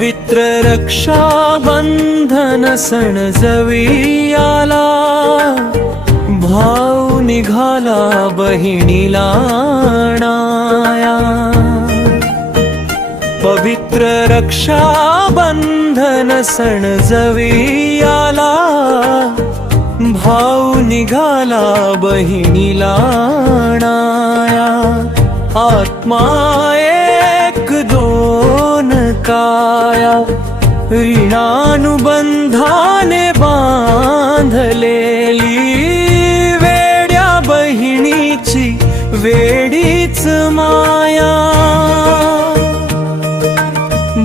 पवित्र रक्षाबंधन सण जवी आला, भाऊ निघाला बहिणीला आणाया। पवित्र रक्षाबंधन सण जवी आला, भाऊ निघाला बहिणीला आणाया। आत्मा एक दोन काया, ऋणानुबंधाने बांधलेली, वेड्या बहिणीची वेडीच माया।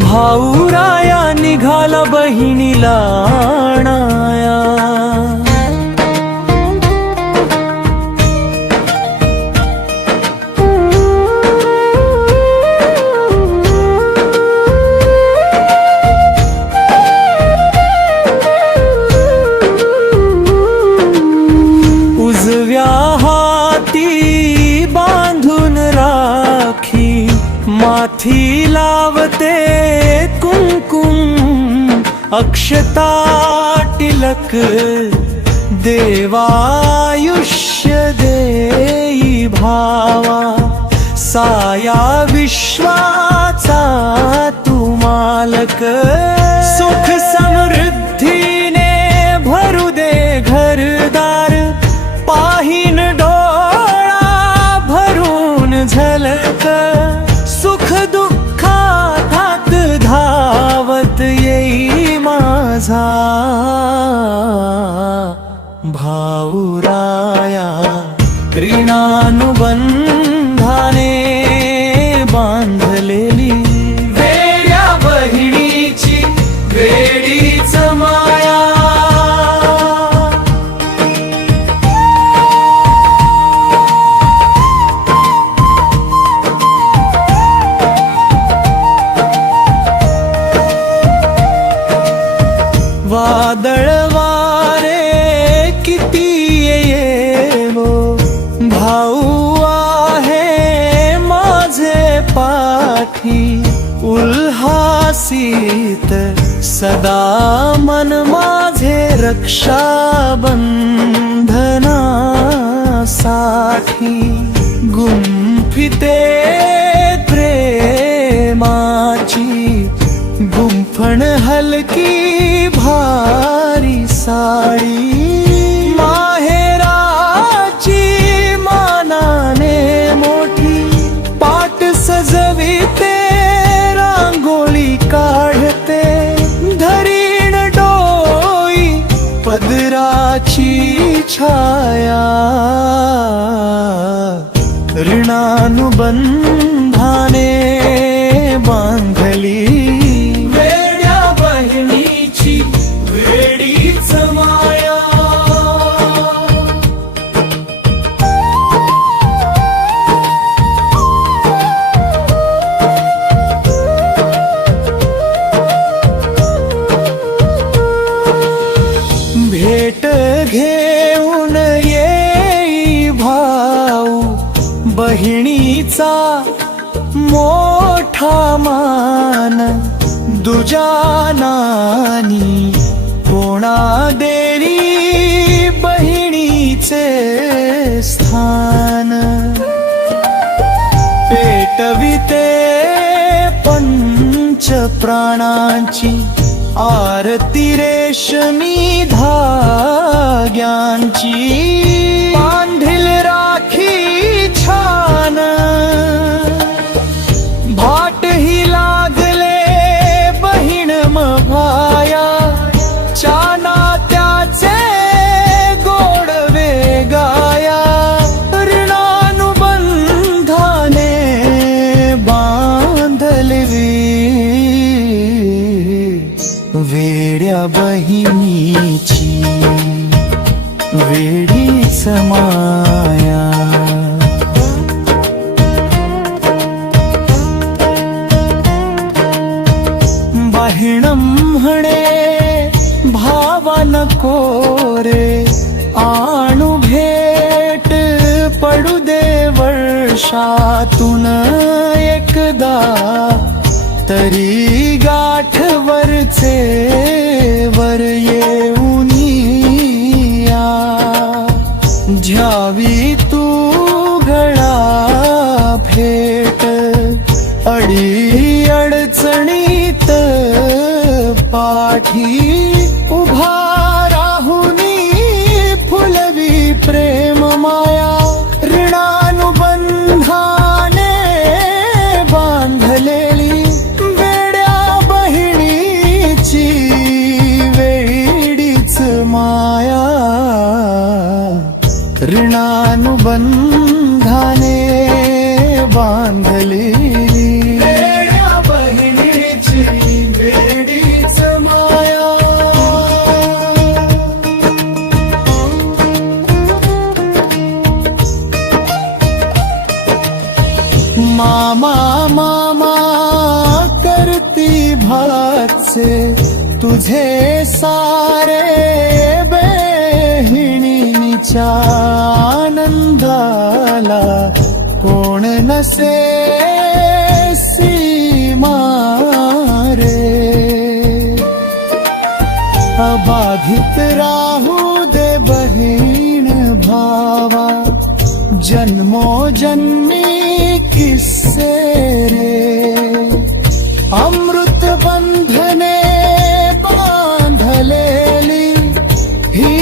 भाऊराया निघाला बहिणीला आणाया। उजव्या हाती बांधून राखी, माथी लावते कुंकुम, अक्षता टिलक देवायुष्य देई भावा। साया विश्वाचा तू मालक, सुख समृद्धीने भरू दे घरदार। पाहीन डोळा भरून झलक, सुख दुःखात धावत येई माझा भाऊराया। ऋणानुबंधाने बांधलेली, वेड्या बहिणीची वेडीच माया। वादळ वारे किती येवो, भाऊ आहे माझे पाठी। उल्हासित सदा मन माझे रक्षाबंधनासाठी। गुंफिते प्रेमाची गुंफण हलकी भारी साडी। माहेराची मानाने मोठी, पाट सजविते रांगोळी काढते। धरीण डोई पदराची छाया, ऋणानुबंधाने बांधली, वेड्या बहिणीची वेडीच माया। भेट घेऊन येई भाऊ, बहिणीचा मोठा मान। दुजानानी कोणा देरी बहिणीचे स्थान। पेटविते पंच प्राणांची आरती रेशमी धाग्यांची। बांधील राखी छान, भाट ही लागले बहीण मभाया। चाना त्याचे गोडवे गाया, ऋणानुबंधाने बांधलवी, वेड्या बहिणीची वेडीच माया। बहीण म्हणे भावा नको रे, आणू भेट पडू दे वर्षातून एकदा। तरी गाठवरचे वर येऊनिया झ्यावी तू गळा फेट अडी अडचणीत पाठी उभा राहुनी फुलवी प्रेम माया ऋणानुबंधाने बांधलेली वेड्या बहिणीची वेडीच माया ऋणानुबंधाने बांधलेली वेड्या बहिणीची वेडीच माया. मामा मामा करती भातचे तुझे सारे बहिणीच्या आनंदाला कोण नसे सीमा रे. अबाधित राहू दे बहीण भावा जन्मोजन्मी किस्से रे. अमृत बंधने बांधलेली ही